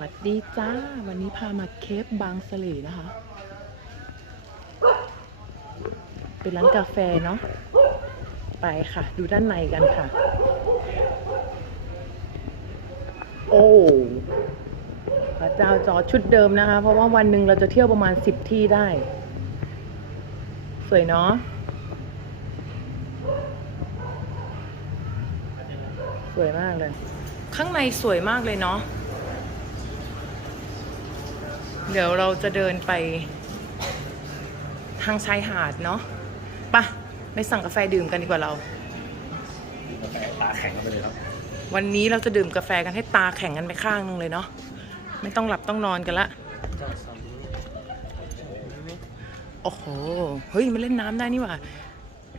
วัสดีจ้า วันนี้พามาเคปบางสเลนะคะ เป็นร้านกาแฟเนาะ ไปค่ะ ดูด้านในกันค่ะ โอ้พระเจ้าจอชุดเดิมนะคะ เพราะว่าวันหนึ่งเราจะเที่ยวประมาณสิบที่ได้ สวยเนาะ สวยมากเลย ข้างในสวยมากเลยเนาะ เดี๋ยวเราจะเดินไป ทางชายหาดเนาะไปะไปสั่งกาแฟดื่มกันดีกว่าเรา กาแฟตาแข็งกันไปเลยครับวันนี้เราจะดื่มกาแฟกันให้ตาแข็งกันไปข้างนึงเลยเนาะไม่ต้องหลับต้องนอนกันละโอ้โหเฮ้ยมันเล่นน้ำได้นี่หว่า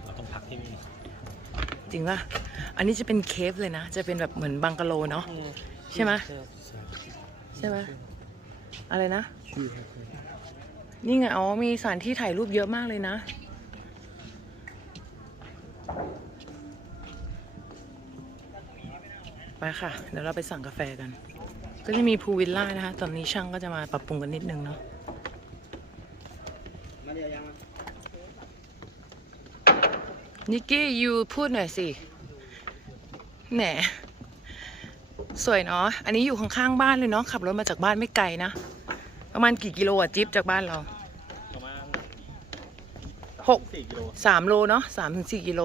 เราต้องพักที่นี่จริงป่ะอันนี้จะเป็นเคฟเลยนะ จะเป็นแบบเหมือนบังกะโลเนาะใช่ไหมใช่ไหม อะไรนะนี่ไงอ๋อมีสถานที่ถ่ายรูปเยอะมากเลยนะ ไปค่ะ เดี๋ยวเราไปสั่งกาแฟกัน ก็จะมีพูลวิลล่านะคะ ตอนนี้ช่างก็จะมาปรับปรุงกันนิดนึงเนาะนิกกี้ยูพูดหน่อยสิแหน สวยเนาะ อันนี้อยู่ข้างๆบ้านเลยเนาะ ขับรถมาจากบ้านไม่ไกลนะ ประมาณกี่กิโลอะจิ๊บจากบ้านเรา ประมาณหกสี่กิโลสามโลเนาะสามถึงสี่กิโล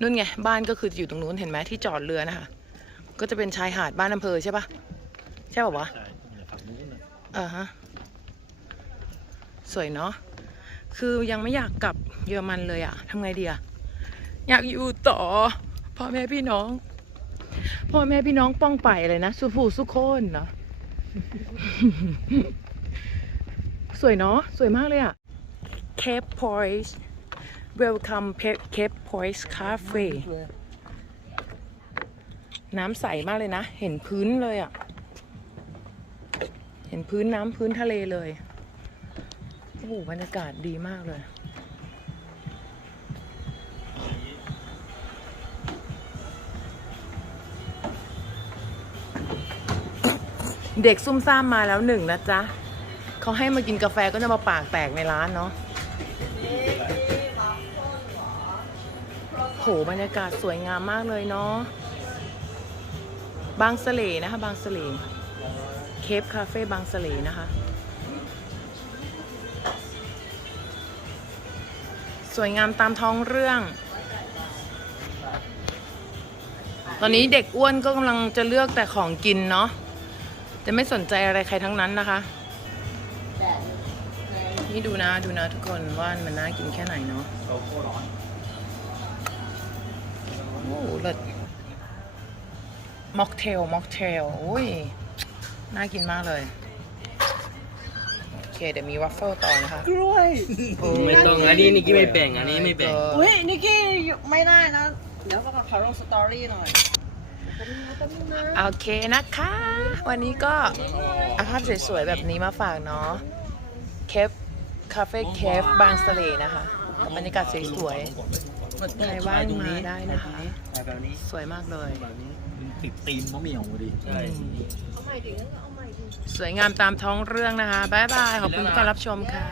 นู่นไง บ้านก็คืออยู่ตรงนู้นเห็นไหมที่จอดเรือนะคะ ก็จะเป็นชายหาดบ้านอำเภอใช่ปะใช่ป่าวะใช่ฝั่งนู้นนะอ่าฮะ สวยเนาะ คือยังไม่อยากกลับเยอรมันเลยอะทำไงดีอะอยากอยู่ต่อพ่อแม่พี่น้อง พ่อแม่พี่น้องป้องไปเลยนะ สุผูสุโคนเนาะสวยเนาะสวยมากเลยอะ Cape Point Welcome Cape Point Cafe น้ำใสมากเลยนะ เห็นพื้นเลยอะ่ะเห็นพื้นน้ำพื้นทะเลเลย โอ้โหบรรยากาศดีมากเลย เด็กซุ่มซ่ามมาแล้วหนึ่งนะจ๊ะเขาให้มากินกาแฟก็จะมาปากแตกในร้านเนาะโหบรรยากาศสวยงามมากเลยเนาะบางสะเลนะคะ บางสะเลเคปคาเฟ่บางสะเลนะคะ สวยงามตามท้องเรื่อง ตอนนี้เด็กอ้วนก็กำลังจะเลือกแต่ของกินเนาะ จะไม่สนใจอะไรใครทั้งนั้นนะคะ นี่ดูนะดูนะทุกคนว่ามันน่ากินแค่ไหนเนาะโลโก้ร้อนโอ้โหเลิศม็อกเทลม็อกเทลโอ้ย น่ากินมากเลย โอเค เดี๋ยวมีวัฟเฟิลต่อนะคะ กล้วยไม่ต้องอันนี้นิกกี้ไม่แบ่งอันนี้ไม่แบ่ง อุ้ยนิกกี้ไม่ได้นะ เดี๋ยวก็ขอลงสตอรี่หน่อย โอเคนะคะ วันนี้ก็เอาภาพสวยๆ แบบนี้มาฝากเนาะเคฟคาเฟ่เคฟบางสะเลนะคะกับบรรยากาศสวยๆ ใครว่างมาได้นะคะแบบนี้สวยมากเลยแบบนี้มันติดตีนมะเหมี่ยวมาดิใช่สวยงามตามท้องเรื่องนะคะ บ๊ายบาย ขอบคุณที่การรับชมค่ะ